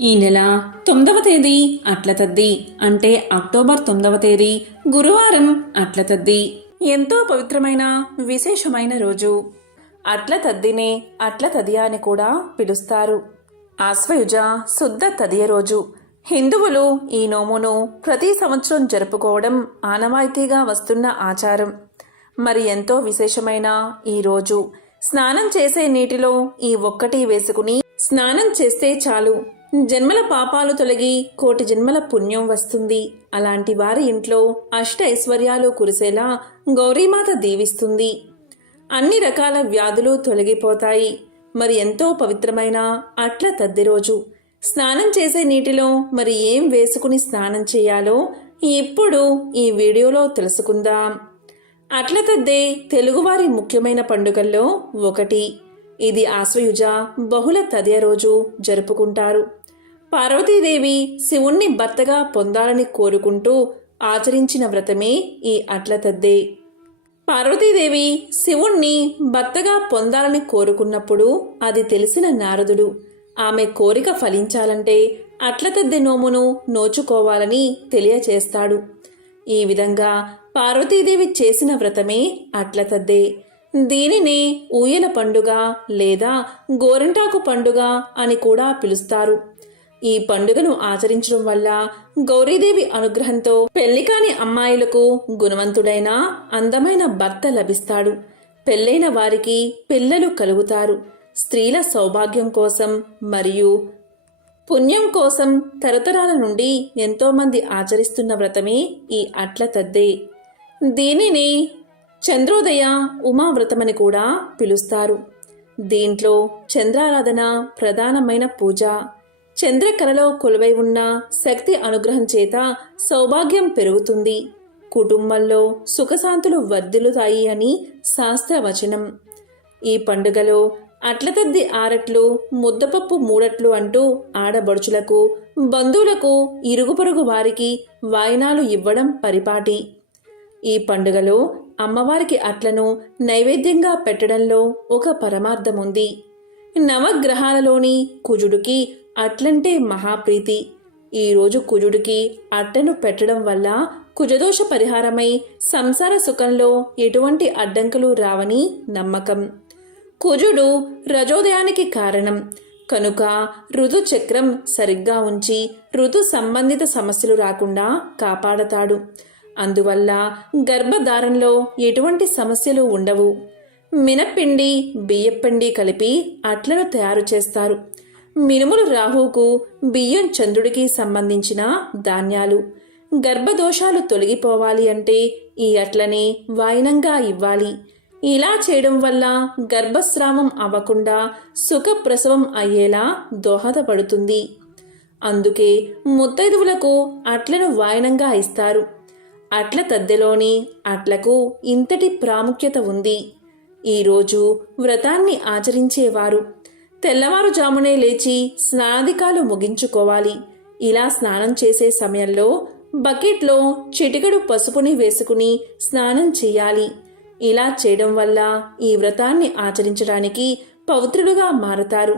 ఈ నెల తొమ్మిదవ తేదీ అట్ల తద్ది అంటే అక్టోబర్ తొమ్మిదవ తేదీ గురువారం అట్ల తద్ది. ఎంతో పవిత్రమైన విశేషమైన రోజు. అట్ల తద్దినే అట్ల తదియ అని కూడా పిలుస్తారు. ఆశ్వయుజ శుద్ధ తదియ రోజు. హిందువులు ఈ నోమును ప్రతి సంవత్సరం జరుపుకోవడం ఆనవాయితీగా వస్తున్న ఆచారం. మరి ఎంతో విశేషమైన ఈ రోజు. స్నానం చేసే నీటిలో ఈ ఒక్కటి వేసుకుని స్నానం చేస్తే చాలు. జన్మల పాపాలు తొలగి కోటి జన్మల పుణ్యం వస్తుంది. అలాంటి వారి ఇంట్లో అష్ట ఐశ్వర్యాలు కురిసేలా గౌరీమాత దీవిస్తుంది. అన్ని రకాల వ్యాధులు తొలగిపోతాయి. మరి ఎంతో పవిత్రమైన అట్ల తద్ది రోజు. స్నానం చేసే నీటిలో మరి ఏం వేసుకుని స్నానం చేయాలో ఇప్పుడు ఈ వీడియోలో తెలుసుకుందాం. అట్ల తద్దే తెలుగువారి ముఖ్యమైన పండుగల్లో ఒకటి. ఇది ఆశ్వయుజ బహుళ తదియ రోజు జరుపుకుంటారు. పార్వతీదేవి శివుణ్ణి భర్తగా పొందాలని కోరుకుంటూ ఆచరించిన వ్రతమే ఈ అట్లతద్దే పార్వతీదేవి శివుణ్ణి భర్తగా పొందాలని కోరుకున్నప్పుడు అది తెలిసిన నారదుడు ఆమె కోరిక ఫలించాలంటే అట్లతద్దె నోమును నోచుకోవాలని తెలియచేస్తాడు. ఈ విధంగా పార్వతీదేవి చేసిన వ్రతమే అట్లతద్దే దీనినే ఊయల పండుగ లేదా గోరింటాకు పండుగ అని కూడా పిలుస్తారు. ఈ పండుగను ఆచరించడం వల్ల గౌరీదేవి అనుగ్రహంతో పెళ్ళి కాని అమ్మాయిలకు గుణవంతుడైన అందమైన భర్త లభిస్తాడు. పెళ్ళైన వారికి పిల్లలు కలుగుతారు. స్త్రీల సౌభాగ్యం కోసం మరియు పుణ్యం కోసం తరతరాల నుండి ఎంతోమంది ఆచరిస్తున్న వ్రతమే ఈ అట్ల తద్దే. దీనిని చంద్రోదయ ఉమావ్రతమని కూడా పిలుస్తారు. దీంట్లో చంద్రారాధన ప్రధానమైన పూజ. చంద్రకళలో కొలువై ఉన్న శక్తి అనుగ్రహం చేత సౌభాగ్యం పెరుగుతుంది. కుటుంబంలో సుఖశాంతులు వర్ధిల్లుతాయి అని శాస్త్రవచనం. ఈ పండుగలో అట్లతద్ది ఆరట్లు ముద్దపప్పు మూడట్లు అంటూ ఆడబడుచులకు బంధువులకు ఇరుగుపొరుగు వారికి వాయినాలు ఇవ్వడం పరిపాటి. ఈ పండుగలో అమ్మవారికి అట్లను నైవేద్యంగా పెట్టడంలో ఒక పరమార్థం ఉంది నవగ్రహాలలోని కుజుడికి అట్లంటే మహాప్రీతి. ఈరోజు కుజుడికి అట్టను పెట్టడం వల్ల కుజదోష పరిహారమై సంసార సుఖంలో ఎటువంటి అడ్డంకులు రావని నమ్మకం. కుజుడు రజోదయానికి కారణం. కనుక ఋతుచక్రం సరిగ్గా ఉంచి ఋతు సంబంధిత సమస్యలు రాకుండా కాపాడతాడు. అందువల్ల గర్భధారంలో ఎటువంటి సమస్యలు ఉండవు. మినప్పిండి బియ్యపిండి కలిపి అట్లను తయారు చేస్తారు. మినుములు రాహుకు బియ్యం చంద్రుడికి సంబంధించిన ధాన్యాలు. గర్భదోషాలు తొలగిపోవాలి అంటే ఈ అట్లనే వాయినంగా ఇవ్వాలి. ఇలా చేయడం వల్ల గర్భస్రావం అవ్వకుండా సుఖప్రసవం అయ్యేలా దోహదపడుతుంది. అందుకే ముత్తైదువులకు అట్లను వాయనంగా ఇస్తారు. అట్ల తద్దెలోని అట్లకు ఇంతటి ప్రాముఖ్యత ఉంది. ఈరోజు వ్రతాన్ని ఆచరించేవారు. తెల్లవారుజామునే లేచి స్నానాధికాలు ముగించుకోవాలి. ఇలా స్నానం చేసే సమయంలో బకెట్లో చిటికెడు పసుపుని వేసుకుని స్నానం చేయాలి. ఇలా చేయడం వల్ల ఈ వ్రతాన్ని ఆచరించడానికి పవిత్రులుగా మారుతారు.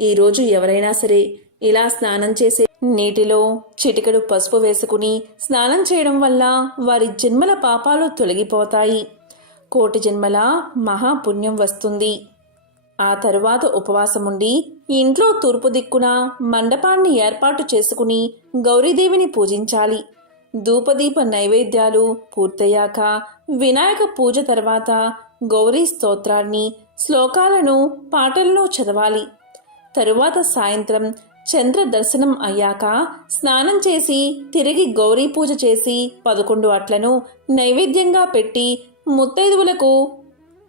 ఈరోజు ఎవరైనా సరే ఇలా స్నానం చేసే నీటిలో చిటికెడు పసుపు వేసుకుని స్నానం చేయడం వల్ల వారి జన్మల పాపాలు తొలగిపోతాయి. కోటి జన్మల మహాపుణ్యం వస్తుంది. ఆ తరువాత ఉపవాసముండి ఇంట్లో తూర్పు దిక్కున మండపాన్ని ఏర్పాటు చేసుకుని గౌరీదేవిని పూజించాలి. ధూపదీప నైవేద్యాలు పూర్తయ్యాక వినాయక పూజ తర్వాత గౌరీ స్తోత్రాన్ని శ్లోకాలను పాటలను చదవాలి. తరువాత సాయంత్రం చంద్ర దర్శనం అయ్యాక స్నానం చేసి తిరిగి గౌరీ పూజ చేసి పదకొండు అట్లను నైవేద్యంగా పెట్టి ముత్తైదువులకు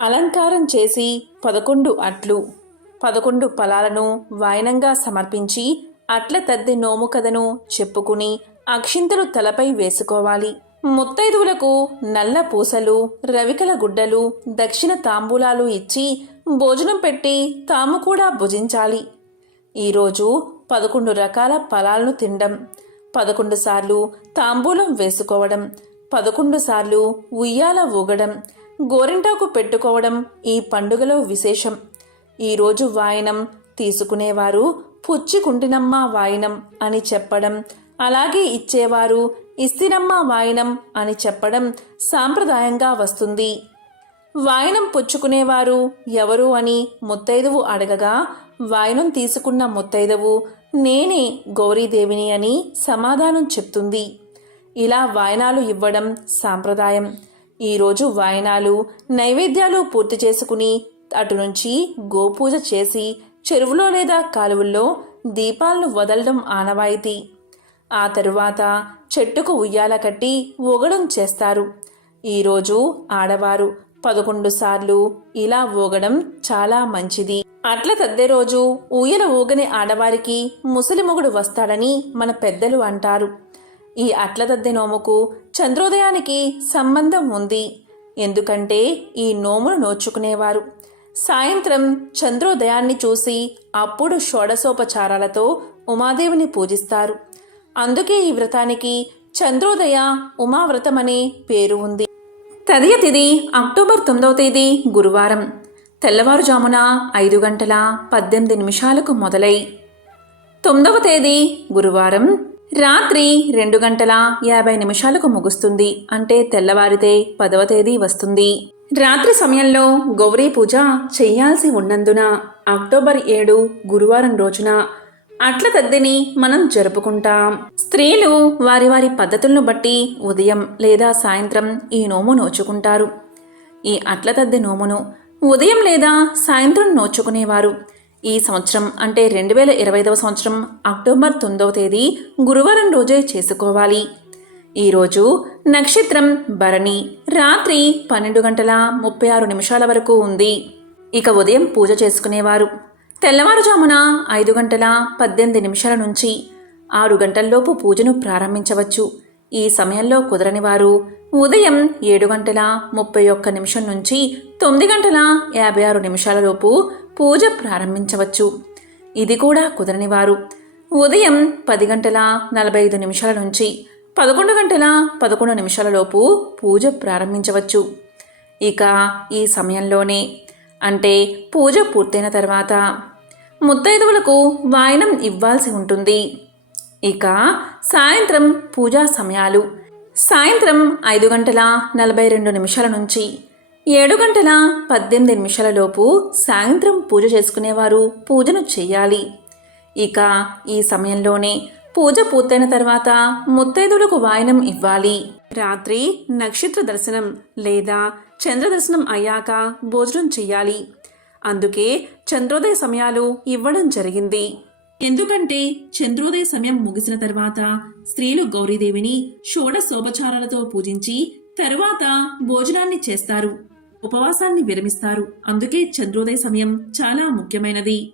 అలంకారం చేసి పదకొండు అట్లు పదకొండు ఫలాలను వాయనంగా సమర్పించి అట్ల తద్ది నోము కథను చెప్పుకుని అక్షింతలు తలపై వేసుకోవాలి. ముత్తైదువులకు నల్ల పూసలు రవికల గుడ్డలు దక్షిణ తాంబూలాలు ఇచ్చి భోజనం పెట్టి తాము కూడా భుజించాలి. ఈరోజు పదకొండు రకాల ఫలాలను తినడం పదకొండు సార్లు తాంబూలం వేసుకోవడం పదకొండు సార్లు ఉయ్యాల ఊగడం గోరింటాకు పెట్టుకోవడం ఈ పండుగలో విశేషం. ఈరోజు వాయనం తీసుకునేవారు పుచ్చికుంటినమ్మ వాయినం అని చెప్పడం అలాగే ఇచ్చేవారు ఇస్తినమ్మ వాయినం అని చెప్పడం సాంప్రదాయంగా వస్తుంది. వాయనం పుచ్చుకునేవారు ఎవరు అని ముత్తైదువు అడగగా వాయనం తీసుకున్న ముత్తైదవు నేనే గౌరీదేవిని అని సమాధానం చెప్తుంది. ఇలా వాయనాలు ఇవ్వడం సాంప్రదాయం. ఈరోజు వాయనాలు నైవేద్యాలు పూర్తి చేసుకుని అటు నుంచి గోపూజ చేసి చెరువులో లేదా కాలువల్లో దీపాలను వదలడం ఆనవాయితీ. ఆ తరువాత చెట్టుకు ఉయ్యాల కట్టి ఊగడం చేస్తారు. ఈరోజు ఆడవారు పదకొండు సార్లు ఇలా ఊగడం చాలా మంచిది. అట్ల తద్దే రోజు ఊయల ఊగని ఆడవారికి ముసలి మొగుడు వస్తాడని మన పెద్దలు అంటారు. ఈ అట్ల తద్దె నోముకు చంద్రోదయానికి సంబంధం ఉంది. ఎందుకంటే ఈ నోమును నోచుకునేవారు. సాయంత్రం చంద్రోదయాన్ని చూసి అప్పుడు షోడశోపచారాలతో ఉమాదేవిని పూజిస్తారు. అందుకే ఈ వ్రతానికి చంద్రోదయ ఉమావ్రతం అనే పేరు ఉంది. తదియ తిది అక్టోబర్ తొమ్మిదవ తేదీ గురువారం. తెల్లవారుజామున ఐదు గంటల పద్దెనిమిది నిమిషాలకు మొదలై తొమ్మిదవ తేదీ గురువారం రాత్రి రెండు గంటల యాభై నిమిషాలకు ముగుస్తుంది. అంటే తెల్లవారితే పదవ తేదీ వస్తుంది. రాత్రి సమయంలో గౌరీ పూజ చేయాల్సి ఉన్నందున అక్టోబర్ ఏడు గురువారం రోజున అట్ల తద్దిని మనం జరుపుకుంటాం. స్త్రీలు వారి వారి పద్ధతులను బట్టి ఉదయం లేదా సాయంత్రం ఈ నోము నోచుకుంటారు. ఈ అట్ల తద్ది నోమును ఉదయం లేదా సాయంత్రం నోచుకునేవారు. ఈ సంవత్సరం అంటే రెండు వేల ఇరవై ఐదవ సంవత్సరం అక్టోబర్ తొమ్మిదవ తేదీ గురువారం రోజే చేసుకోవాలి. ఈరోజు నక్షత్రం భరణి రాత్రి పన్నెండు గంటల ముప్పై ఆరు నిమిషాల వరకు ఉంది. ఇక ఉదయం పూజ చేసుకునేవారు. తెల్లవారుజామున ఐదు గంటల పద్దెనిమిది నిమిషాల నుంచి ఆరు గంటల్లోపు పూజను ప్రారంభించవచ్చు. ఈ సమయంలో కుదరని వారు ఉదయం ఏడు గంటల ముప్పై ఒక్క నిమిషం నుంచి తొమ్మిది గంటల యాభై ఆరు నిమిషాలలోపు పూజ ప్రారంభించవచ్చు. ఇది కూడా కుదరని వారు. ఉదయం పది గంటల నలభై ఐదు నిమిషాల నుంచి పదకొండు గంటల పదకొండు నిమిషాలలోపు పూజ ప్రారంభించవచ్చు. ఇక ఈ సమయంలోనే అంటే పూజ పూర్తయిన తర్వాత ముత్తైదువులకు వాయనం ఇవ్వాల్సి ఉంటుంది. ఇక సాయంత్రం పూజా సమయాలు. సాయంత్రం ఐదు గంటల నలభై రెండు నిమిషాల నుంచి ఏడు గంటల పద్దెనిమిది నిమిషాలలోపు సాయంత్రం పూజ చేసుకునేవారు పూజను చేయాలి ఇక ఈ సమయంలోనే పూజ పూర్తయిన తర్వాత ముత్తైదులకు వాయనం ఇవ్వాలి. రాత్రి నక్షత్ర దర్శనం లేదా చంద్ర దర్శనం అయ్యాక భోజనం చెయ్యాలి. అందుకే చంద్రోదయ సమయాలు ఇవ్వడం జరిగింది. ఎందుకంటే చంద్రోదయ సమయం ముగిసిన తర్వాత స్త్రీలు గౌరీదేవిని షోడశోపచారాలతో పూజించి తరువాత భోజనాన్ని చేస్తారు. ఉపవాసాన్ని విరమిస్తారు. అందుకే చంద్రోదయ సమయం చాలా ముఖ్యమైనది.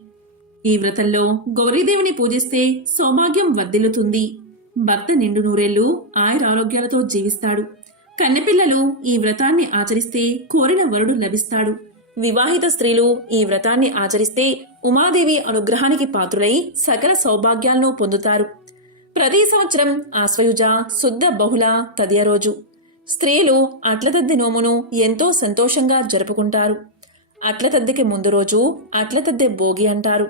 ఈ వ్రతంలో గౌరీదేవిని పూజిస్తే సౌభాగ్యం వర్ధిల్లుతుంది. భర్త నిండు నూరేళ్ళు ఆయురారోగ్యాలతో జీవిస్తాడు. కన్నెపిల్లలు ఈ వ్రతాన్ని ఆచరిస్తే కోరిన వరుడు లభిస్తాడు. వివాహిత స్త్రీలు ఈ వ్రతాన్ని ఆచరిస్తే ఉమాదేవి అనుగ్రహానికి పాత్రులై సకల సౌభాగ్యాలను పొందుతారు. ప్రతి సంవత్సరం ఆశ్వయుజ శుద్ధ బహుళ తదియ రోజు. స్త్రీలు అట్లతద్ది నోమును ఎంతో సంతోషంగా జరుపుకుంటారు. అట్లతద్దికి ముందు రోజు అట్లతద్దె భోగి అంటారు.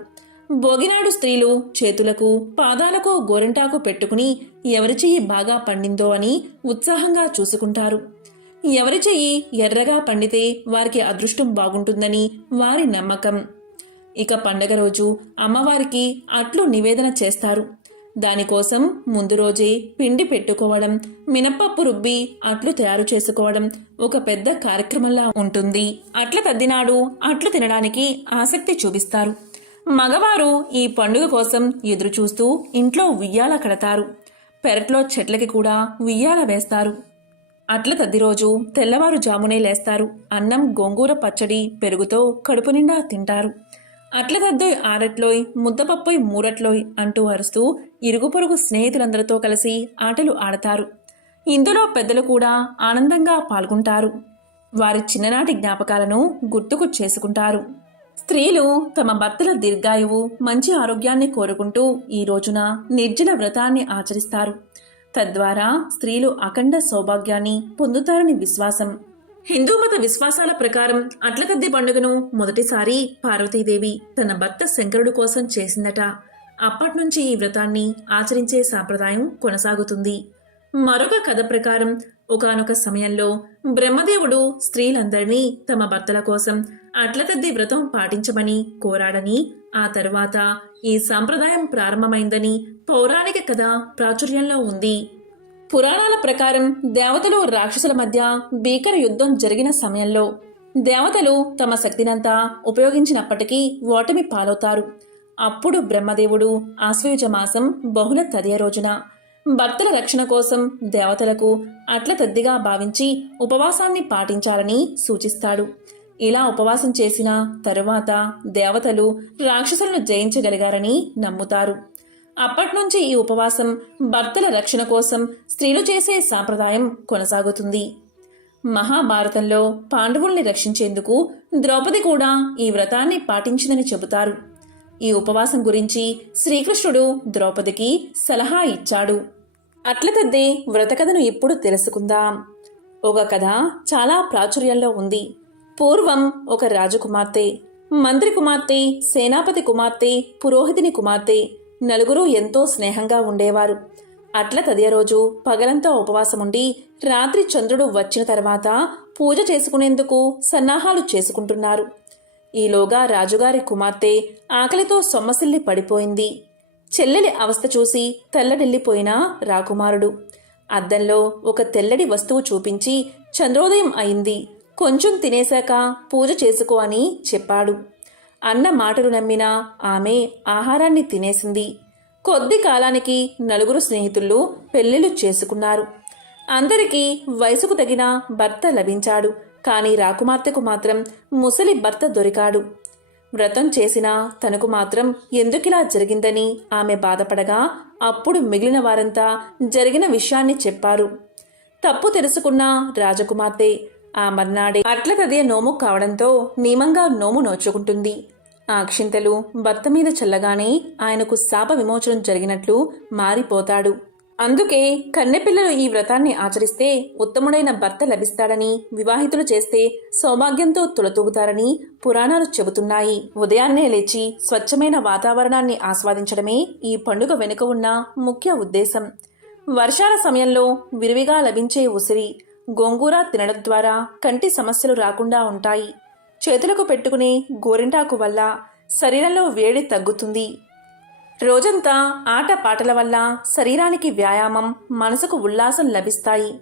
భోగినాడు స్త్రీలు చేతులకు పాదాలకు గోరింటాకు పెట్టుకుని ఎవరి చెయ్యి బాగా పండిందో అని ఉత్సాహంగా చూసుకుంటారు. ఎవరి చెయ్యి ఎర్రగా పండితే వారికి అదృష్టం బాగుంటుందని వారి నమ్మకం. ఇక పండగ రోజు అమ్మవారికి అట్లు నివేదన చేస్తారు. దానికోసం ముందు రోజే పిండి పెట్టుకోవడం మినపప్పు రుబ్బి అట్లు తయారు చేసుకోవడం ఒక పెద్ద కార్యక్రమంలా ఉంటుంది. అట్ల తద్దినాడు అట్లు తినడానికి ఆసక్తి చూపిస్తారు. మగవారు ఈ పండుగ కోసం ఎదురు చూస్తూ ఇంట్లో ఉయ్యాల కడతారు. పెరట్లో చెట్లకి కూడా ఉయ్యాల వేస్తారు. అట్ల తద్ది రోజు తెల్లవారుజామునే లేస్తారు. అన్నం గోంగూర పచ్చడి పెరుగుతో కడుపు నిండా తింటారు. అట్లగద్దోయ్ ఆరట్లోయ్ ముద్దపప్పోయ్ మూరట్లోయ్ అంటూ అరుస్తూ ఇరుగు పొరుగు స్నేహితులందరితో కలిసి ఆటలు ఆడతారు. ఇందులో పెద్దలు కూడా ఆనందంగా పాల్గొంటారు. వారి చిన్ననాటి జ్ఞాపకాలను గుర్తుకు చేసుకుంటారు. స్త్రీలు తమ భర్తల దీర్ఘాయువు మంచి ఆరోగ్యాన్ని కోరుకుంటూ ఈ రోజున నిర్జల వ్రతాన్ని ఆచరిస్తారు. తద్వారా స్త్రీలు అఖండ సౌభాగ్యాన్ని పొందుతారని విశ్వాసం. హిందూ మత విశ్వాసాల ప్రకారం అట్లకద్ది పండుగను మొదటిసారి పార్వతీదేవి తన భర్త శంకరుడు కోసం చేసిందట. అప్పట్నుంచి ఈ వ్రతాన్ని ఆచరించే సాంప్రదాయం కొనసాగుతుంది. మరొక కథ ప్రకారం ఒకానొక సమయంలో బ్రహ్మదేవుడు స్త్రీలందరినీ తమ భర్తల కోసం అట్లతద్ది వ్రతం పాటించమని కోరాడని ఆ తర్వాత ఈ సాంప్రదాయం ప్రారంభమైందని పౌరాణిక కథ ప్రాచుర్యంలో ఉంది. పురాణాల ప్రకారం దేవతలు రాక్షసుల మధ్య భీకర యుద్ధం జరిగిన సమయంలో దేవతలు తమ శక్తినంతా ఉపయోగించినప్పటికీ ఓటమి పాలవుతారు. అప్పుడు బ్రహ్మదేవుడు ఆశ్వయుజ మాసం బహుళ తదియ రోజున భర్తల రక్షణ కోసం దేవతలకు అట్ల తద్దిగా భావించి ఉపవాసాన్ని పాటించాలని సూచిస్తాడు. ఇలా ఉపవాసం చేసిన తరువాత దేవతలు రాక్షసులను జయించగలిగారని నమ్ముతారు. అప్పట్నుంచి ఈ ఉపవాసం భర్తల రక్షణ కోసం స్త్రీలు చేసే సాంప్రదాయం కొనసాగుతుంది. మహాభారతంలో పాండవుల్ని రక్షించేందుకు ద్రౌపది కూడా ఈ వ్రతాన్ని పాటించిందని చెబుతారు. ఈ ఉపవాసం గురించి శ్రీకృష్ణుడు ద్రౌపదికి సలహా ఇచ్చాడు. అట్లతద్దే వ్రతకథను ఇప్పుడు తెలుసుకుందాం. ఒక కథ చాలా ప్రాచుర్యంలో ఉంది. పూర్వం ఒక రాజకుమార్తె మంత్రి కుమార్తె సేనాపతి కుమార్తె పురోహితుని కుమార్తె నలుగురు ఎంతో స్నేహంగా ఉండేవారు. అట్ల తదియ రోజు పగలంతా ఉపవాసముండి రాత్రి చంద్రుడు వచ్చిన తర్వాత పూజ చేసుకునేందుకు సన్నాహాలు చేసుకుంటున్నారు. ఈలోగా రాజుగారి కుమార్తె ఆకలితో సొమ్మసిల్లి పడిపోయింది. చెల్లెలి అవస్థ చూసి తెల్లడిల్లిపోయిన రాకుమారుడు. అద్దంలో ఒక తెల్లడి వస్తువు చూపించి చంద్రోదయం అయింది. కొంచెం తినేశాక పూజ చేసుకో అని చెప్పాడు. అన్న మాటలు నమ్మిన ఆమె ఆహారాన్ని తినేసింది. కొద్ది కాలానికి నలుగురు స్నేహితులు పెళ్ళిళ్ళు చేసుకున్నారు. అందరికీ వయసుకు తగిన భర్త లభించాడు కానీ రాకుమార్తెకు మాత్రం ముసలి భర్త దొరికాడు. వ్రతం చేసినా తనకు మాత్రం ఎందుకిలా జరిగిందని ఆమె బాధపడగా అప్పుడు మిగిలిన వారంతా జరిగిన విషయాన్ని చెప్పారు. తప్పు తెలుసుకున్న రాజకుమార్తె ఆ మర్నాడే అట్ల నోము కావడంతో నియమంగా నోము నోచుకుంటుంది. ఆ అక్షింతలు భర్త మీద చల్లగానే ఆయనకు శాప విమోచనం జరిగినట్లు మారిపోతాడు. అందుకే కన్నెపిల్లలు ఈ వ్రతాన్ని ఆచరిస్తే ఉత్తముడైన భర్త లభిస్తాడని వివాహితులు చేస్తే సౌభాగ్యంతో తులతూగుతారని పురాణాలు చెబుతున్నాయి. ఉదయాన్నే లేచి స్వచ్ఛమైన వాతావరణాన్ని ఆస్వాదించడమే ఈ పండుగ వెనుక ఉన్న ముఖ్య ఉద్దేశం. వర్షాల సమయంలో విరివిగా లభించే ఉసిరి గోంగూర తినడం ద్వారా కంటి సమస్యలు రాకుండా ఉంటాయి. చేతులకు పెట్టుకునే గోరింటాకు వల్ల శరీరంలో వేడి తగ్గుతుంది. రోజంతా ఆట పాటల వల్ల శరీరానికి వ్యాయామం మనసుకు ఉల్లాసం లభిస్తాయి.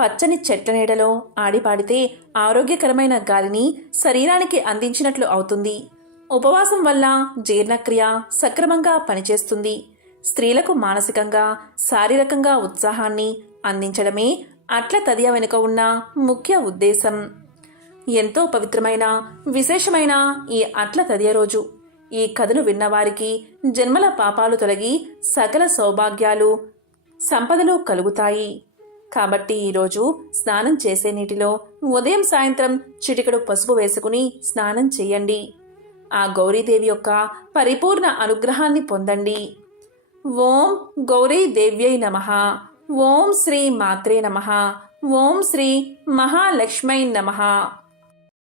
పచ్చని చెట్ల నీడలో ఆడిపాడితే ఆరోగ్యకరమైన గాలిని శరీరానికి అందించినట్లు అవుతుంది. ఉపవాసం వల్ల జీర్ణక్రియ సక్రమంగా పనిచేస్తుంది. స్త్రీలకు మానసికంగా శారీరకంగా ఉత్సాహాన్ని అందించడమే అట్ల తదియ వెనుక ఉన్న ముఖ్య ఉద్దేశం. ఎంతో పవిత్రమైన విశేషమైన ఈ అట్ల తదియ రోజు. ఈ కథను విన్నవారికి జన్మల పాపాలు తొలగి సకల సౌభాగ్యాలు సంపదలు కలుగుతాయి. కాబట్టి ఈరోజు స్నానం చేసే నీటిలో ఉదయం సాయంత్రం చిటికడు పసుపు వేసుకుని స్నానం చేయండి. ఆ గౌరీదేవి యొక్క పరిపూర్ణ అనుగ్రహాన్ని పొందండి. ఓం గౌరీ దేవ్యై నమ. ఓం శ్రీ మాత్రే నమ. ఓం శ్రీ మహాలక్ష్మై నమ.